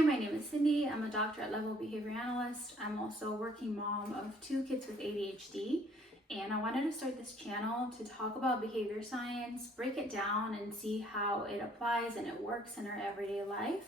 Hi, my name is Cindy. I'm a doctorate level behavior analyst. I'm also a working mom of 2 kids with ADHD, and I wanted to start this channel to talk about behavior science, break it down, and see how it applies and it works in our everyday life.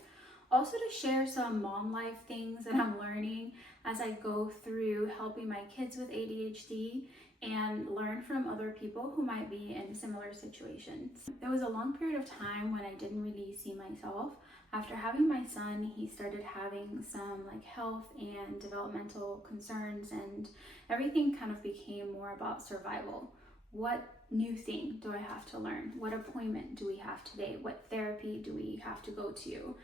Also to share some mom life things that I'm learning as I go through helping my kids with ADHD and learn from other people who might be in similar situations. There was a long period of time when I didn't really see myself. After having my son, he started having some health and developmental concerns, and everything kind of became more about survival. What new thing do I have to learn? What appointment do we have today? What therapy do we have to go to?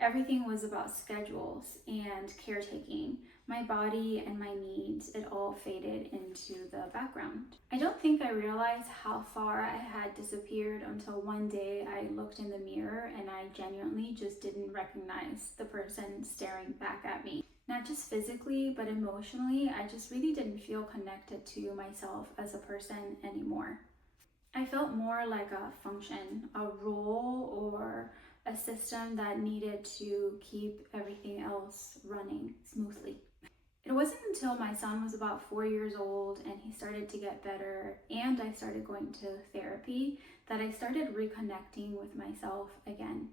Everything was about schedules and caretaking. My body and my needs, it all faded into the background. I don't think I realized how far I had disappeared until one day I looked in the mirror and I genuinely just didn't recognize the person staring back at me. Not just physically, but emotionally, I just really didn't feel connected to myself as a person anymore. I felt more like a function, a role, or a system that needed to keep everything else running smoothly. It wasn't until my son was about 4 years old and he started to get better and I started going to therapy that I started reconnecting with myself again.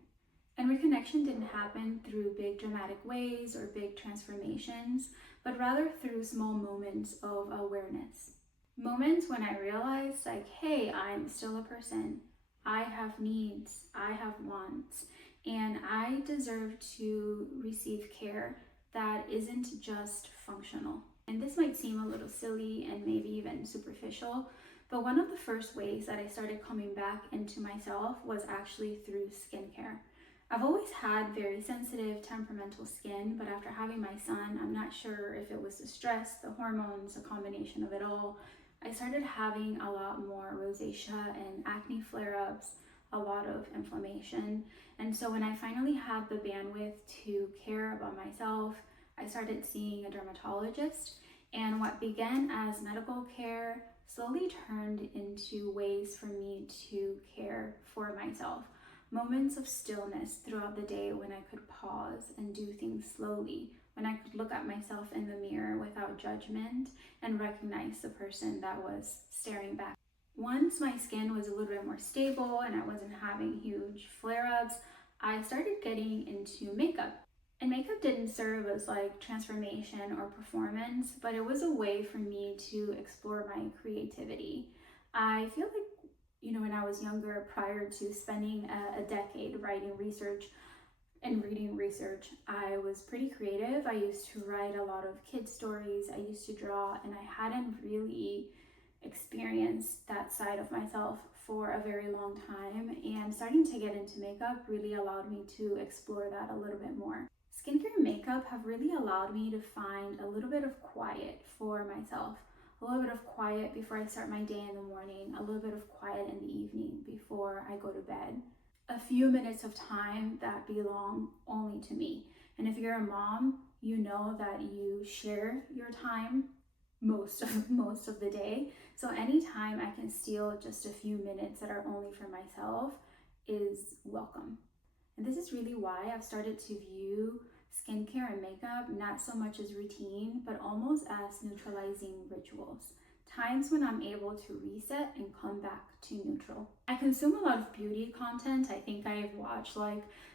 And reconnection didn't happen through big dramatic ways or big transformations, but rather through small moments of awareness. Moments when I realized hey, I'm still a person. I have needs, I have wants, and I deserve to receive care that isn't just functional. And this might seem a little silly and maybe even superficial, but one of the first ways that I started coming back into myself was actually through skincare. I've always had very sensitive, temperamental skin, but after having my son, I'm not sure if it was the stress, the hormones, a combination of it all, I started having a lot more rosacea and acne flare-ups, a lot of inflammation. And so when I finally had the bandwidth to care about myself, I started seeing a dermatologist. And what began as medical care slowly turned into ways for me to care for myself. Moments of stillness throughout the day when I could pause and do things slowly, when I could look at myself in the mirror without judgment and recognize the person that was staring back. Once my skin was a little bit more stable and I wasn't having huge flare-ups, I started getting into makeup. And makeup didn't serve as transformation or performance, but it was a way for me to explore my creativity. I feel when I was younger, prior to spending a decade writing research and reading research, I was pretty creative. I used to write a lot of kid stories, I used to draw, and I hadn't really experienced that side of myself for a very long time, and starting to get into makeup really allowed me to explore that a little bit more. Skincare and makeup have really allowed me to find a little bit of quiet for myself. A little bit of quiet before I start my day in the morning, a little bit of quiet in the evening before I go to bed. A few minutes of time that belong only to me. And if you're a mom, you know that you share your time most of the day. So anytime I can steal just a few minutes that are only for myself is welcome. And this is really why I've started to view skincare and makeup not so much as routine, but almost as neutralizing rituals. Times when I'm able to reset and come back to neutral. I consume a lot of beauty content. I think I've watched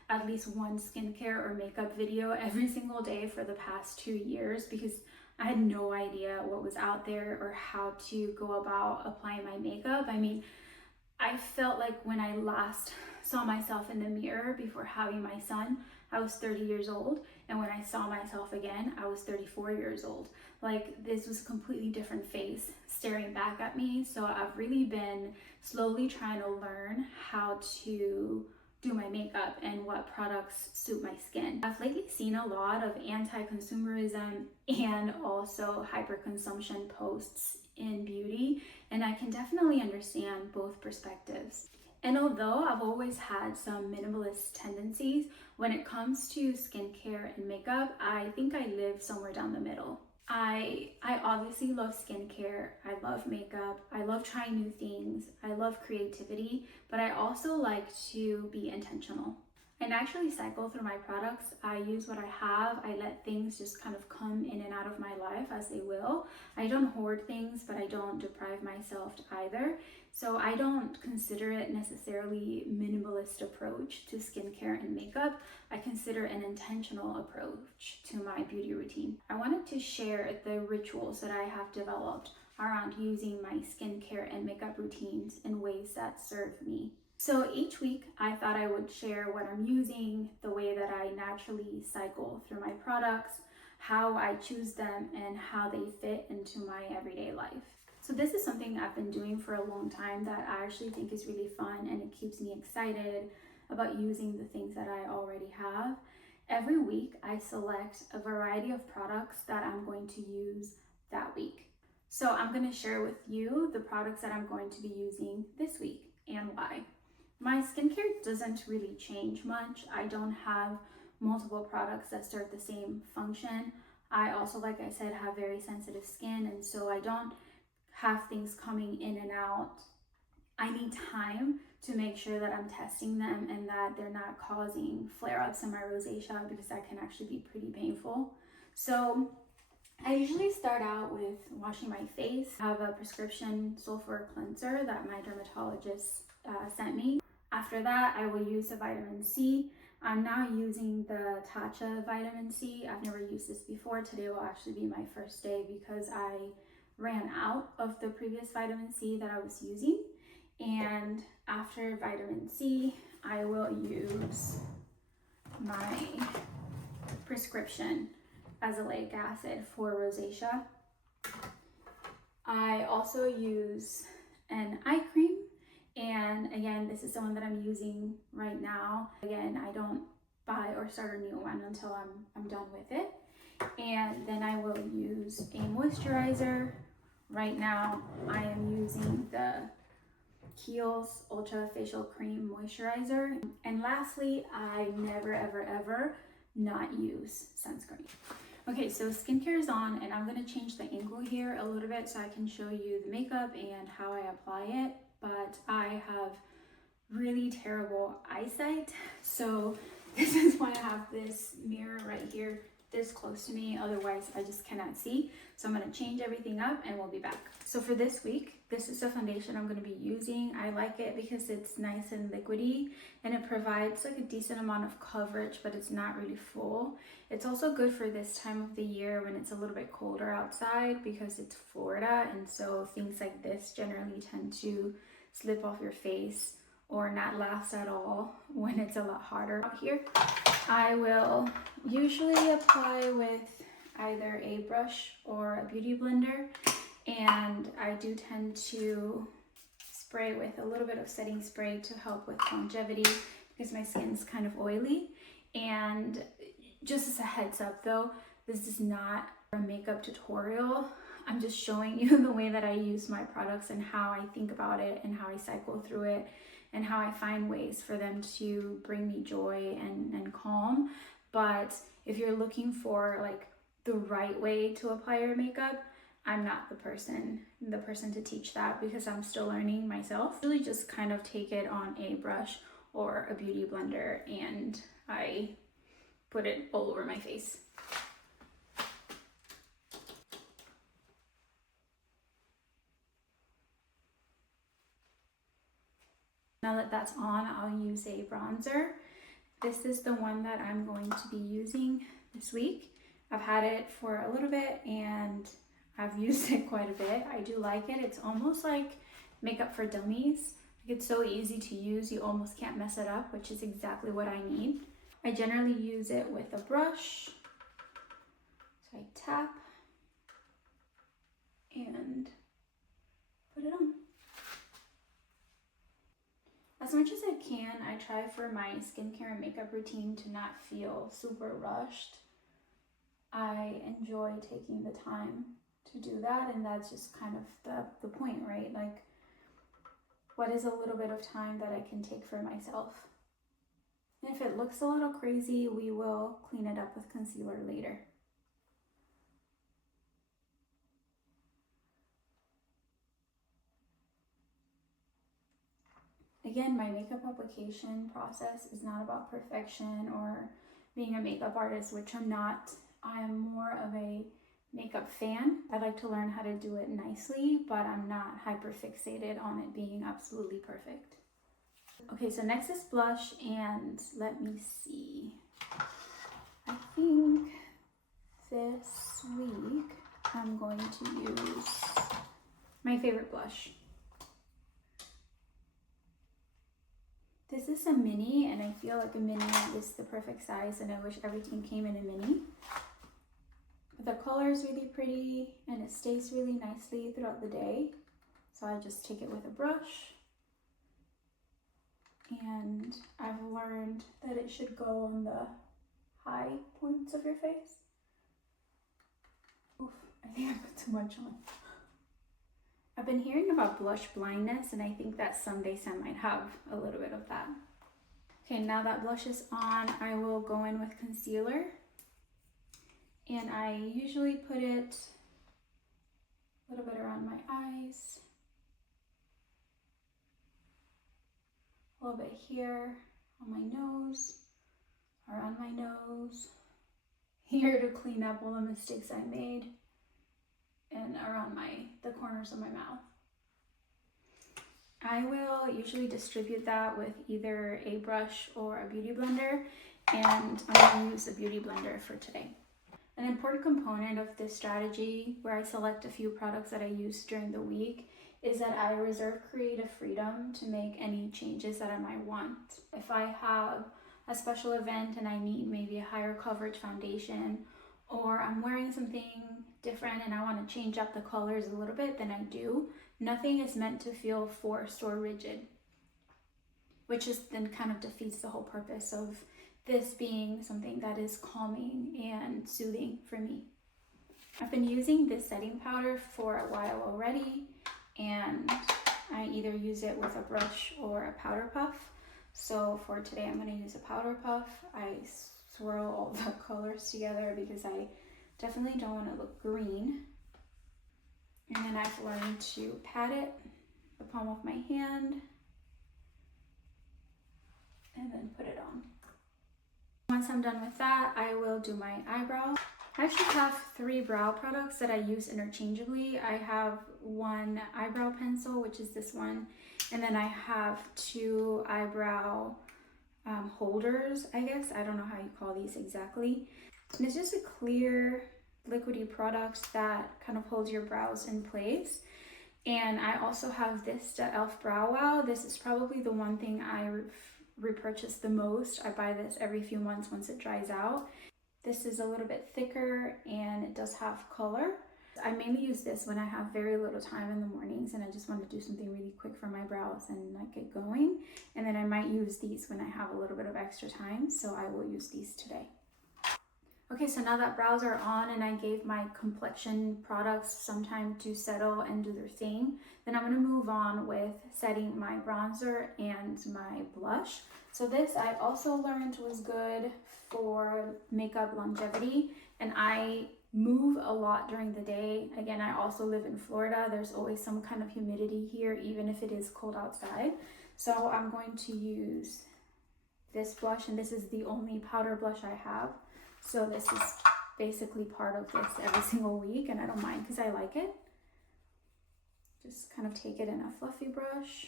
at least one skincare or makeup video every single day for the past 2 years because I had no idea what was out there or how to go about applying my makeup. I mean, I felt like when I last saw myself in the mirror before having my son, I was 30 years old. And when I saw myself again, I was 34 years old. This was a completely different face staring back at me. So I've really been slowly trying to learn how to do my makeup and what products suit my skin. I've lately seen a lot of anti-consumerism and also hyperconsumption posts in beauty, and I can definitely understand both perspectives. And although I've always had some minimalist tendencies, when it comes to skincare and makeup, I think I live somewhere down the middle. I obviously love skincare, I love makeup, I love trying new things, I love creativity, but I also like to be intentional. I naturally cycle through my products. I use what I have. I let things just kind of come in and out of my life as they will. I don't hoard things, but I don't deprive myself either. So I don't consider it necessarily minimalist approach to skincare and makeup. I consider an intentional approach to my beauty routine. I wanted to share the rituals that I have developed around using my skincare and makeup routines in ways that serve me. So each week I thought I would share what I'm using, the way that I naturally cycle through my products, how I choose them, and how they fit into my everyday life. So this is something I've been doing for a long time that I actually think is really fun, and it keeps me excited about using the things that I already have. Every week I select a variety of products that I'm going to use that week. So I'm going to share with you the products that I'm going to be using this week and why. My skincare doesn't really change much. I don't have multiple products that serve the same function. I also, like I said, have very sensitive skin, and so I don't have things coming in and out. I need time to make sure that I'm testing them and that they're not causing flare-ups in my rosacea, because that can actually be pretty painful. So I usually start out with washing my face. I have a prescription sulfur cleanser that my dermatologist sent me. After that, I will use the vitamin C. I'm now using the Tatcha vitamin C. I've never used this before. Today will actually be my first day because I ran out of the previous vitamin C that I was using. And after vitamin C, I will use my prescription azelaic acid for rosacea. I also use an eye cream. And again, this is the one that I'm using right now. Again, I don't buy or start a new one until I'm done with it. And then I will use a moisturizer. Right now, I am using the Kiehl's Ultra Facial Cream Moisturizer. And lastly, I never, ever, ever not use sunscreen. Okay, so skincare is on, and I'm gonna change the angle here a little bit so I can show you the makeup and how I apply it. But I have really terrible eyesight, so this is why I have this mirror right here this close to me, otherwise I just cannot see. So I'm going to change everything up and we'll be back. So for this week, this is the foundation I'm going to be using. I like it because it's nice and liquidy, and it provides like a decent amount of coverage, but it's not really full. It's also good for this time of the year when it's a little bit colder outside, because it's Florida, and so things like this generally tend to slip off your face or not last at all when it's a lot harder out here. I will usually apply with either a brush or a beauty blender, and I do tend to spray with a little bit of setting spray to help with longevity because my skin's kind of oily. And just as a heads up though, this is not a makeup tutorial. I'm just showing you the way that I use my products and how I think about it and how I cycle through it and how I find ways for them to bring me joy and calm. But if you're looking for like the right way to apply your makeup, I'm not the person to teach that, because I'm still learning myself. Really just kind of take it on a brush or a beauty blender and I put it all over my face. Now that that's on, I'll use a bronzer. This is the one that I'm going to be using this week. I've had it for a little bit and I've used it quite a bit. I do like it. It's almost like makeup for dummies. It's so easy to use, you almost can't mess it up, which is exactly what I need. I generally use it with a brush. So I tap and put it on. As much as I can, I try for my skincare and makeup routine to not feel super rushed. I enjoy taking the time to do that, and that's just kind of the point, right? Like, what is a little bit of time that I can take for myself? And if it looks a little crazy, we will clean it up with concealer later. Again, my makeup application process is not about perfection or being a makeup artist, which I'm not. I'm more of a makeup fan. I like to learn how to do it nicely, but I'm not hyper fixated on it being absolutely perfect. Okay, so next is blush, and let me see. I think this week I'm going to use my favorite blush. This is a mini, and I feel like a mini is the perfect size, and I wish everything came in a mini. But the color is really pretty, and it stays really nicely throughout the day. So I just take it with a brush. And I've learned that it should go on the high points of your face. Oof, I think I put too much on. I've been hearing about blush blindness, and I think that some days I might have a little bit of that. Okay, now that blush is on, I will go in with concealer. And I usually put it a little bit around my eyes, a little bit here on my nose, around my nose, here to clean up all the mistakes I made, and around the corners of my mouth. I will usually distribute that with either a brush or a beauty blender, and I'm going to use a beauty blender for today. An important component of this strategy, where I select a few products that I use during the week, is that I reserve creative freedom to make any changes that I might want. If I have a special event and I need maybe a higher coverage foundation, or I'm wearing something different and I want to change up the colors a little bit, then I do. Nothing is meant to feel forced or rigid, which is then kind of defeats the whole purpose of this being something that is calming and soothing for me. I've been using this setting powder for a while already, and I either use it with a brush or a powder puff. So for today, I'm going to use a powder puff. I swirl all the colors together because I definitely don't want to look green. And then I've learned to pat it, the palm of my hand, and then put it on. Once I'm done with that, I will do my eyebrows. I actually have 3 brow products that I use interchangeably. I have one eyebrow pencil, which is this one, and then I have 2 eyebrow holders, I guess. I don't know how you call these exactly. And it's just a clear, liquidy product that kind of holds your brows in place. And I also have this, the e.l.f. Brow Wow. This is probably the one thing I repurchase the most. I buy this every few months once it dries out. This is a little bit thicker and it does have color. I mainly use this when I have very little time in the mornings and I just want to do something really quick for my brows and like get going. And then I might use these when I have a little bit of extra time, so I will use these today. Okay, so now that brows are on and I gave my complexion products some time to settle and do their thing, then I'm going to move on with setting my bronzer and my blush. So this I also learned was good for makeup longevity, and I move a lot during the day. Again, I also live in Florida. There's always some kind of humidity here, even if it is cold outside. So I'm going to use this blush, and this is the only powder blush I have. So this is basically part of this every single week, and I don't mind because I like it. Just kind of take it in a fluffy brush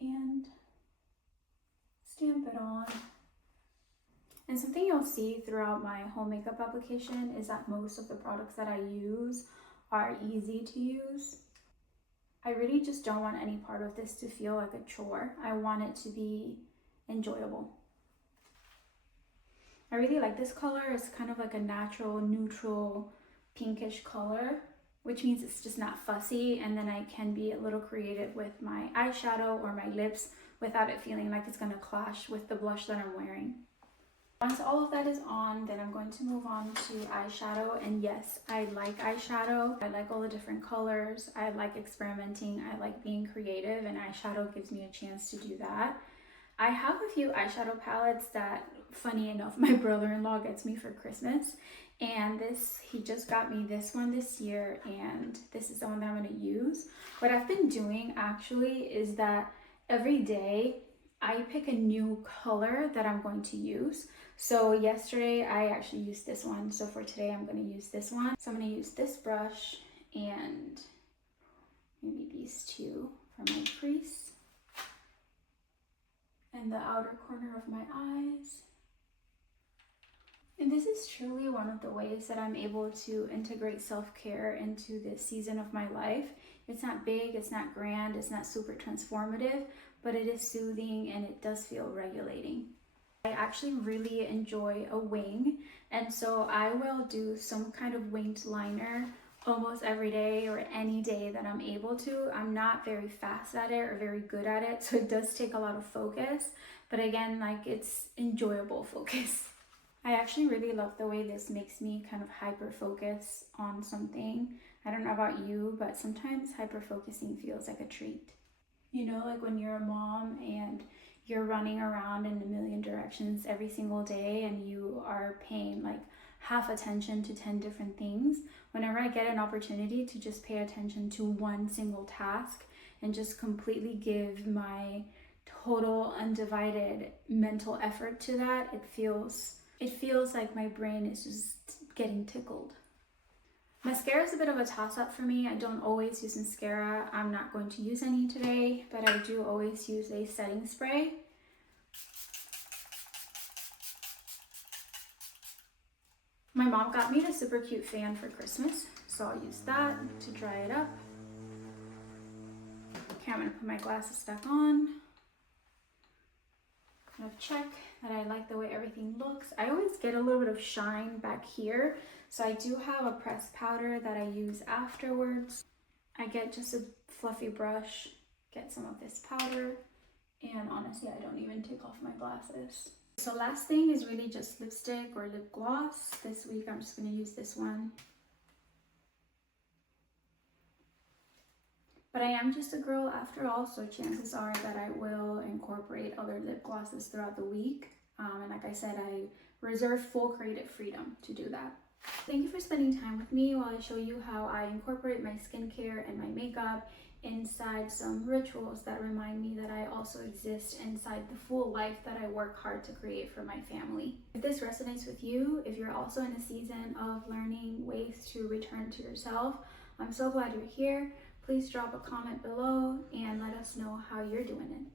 and stamp it on. And something you'll see throughout my whole makeup application is that most of the products that I use are easy to use. I really just don't want any part of this to feel like a chore. I want it to be enjoyable. I really like this color. It's kind of like a natural, neutral, pinkish color, which means it's just not fussy, and then I can be a little creative with my eyeshadow or my lips without it feeling like it's going to clash with the blush that I'm wearing. Once all of that is on, then I'm going to move on to eyeshadow. And yes, I like eyeshadow. I like all the different colors. I like experimenting. I like being creative, and eyeshadow gives me a chance to do that. I have a few eyeshadow palettes that funny enough, my brother-in-law gets me for Christmas. And he just got me this one this year, and this is the one that I'm going to use. What I've been doing actually is that every day I pick a new color that I'm going to use. So yesterday I actually used this one. So for today I'm going to use this one. So I'm going to use this brush and maybe these two for my crease and the outer corner of my eyes. And this is truly one of the ways that I'm able to integrate self-care into this season of my life. It's not big, it's not grand, it's not super transformative, but it is soothing and it does feel regulating. I actually really enjoy a wing, and so I will do some kind of winged liner almost every day or any day that I'm able to. I'm not very fast at it or very good at it, so it does take a lot of focus, but again, like, it's enjoyable focus. I actually really love the way this makes me kind of hyper focus on something. I don't know about you, but sometimes hyper focusing feels like a treat. You know, like when you're a mom and you're running around in a million directions every single day and you are paying like half attention to 10 different things. Whenever I get an opportunity to just pay attention to one single task and just completely give my total undivided mental effort to that, it feels like my brain is just getting tickled. Mascara is a bit of a toss-up for me. I don't always use mascara. I'm not going to use any today, but I do always use a setting spray. My mom got me a super cute fan for Christmas, so I'll use that to dry it up. Okay, I'm gonna put my glasses back on. Kind of check that I like the way everything looks. I always get a little bit of shine back here, so I do have a pressed powder that I use afterwards. I get just a fluffy brush, get some of this powder, and honestly, I don't even take off my glasses. So last thing is really just lipstick or lip gloss. This week I'm just going to use this one. But I am just a girl after all, so chances are that I will incorporate other lip glosses throughout the week. And like I said, I reserve full creative freedom to do that. Thank you for spending time with me while I show you how I incorporate my skincare and my makeup inside some rituals that remind me that I also exist inside the full life that I work hard to create for my family. If this resonates with you, if you're also in a season of learning ways to return to yourself, I'm so glad you're here. Please drop a comment below and let us know how you're doing it.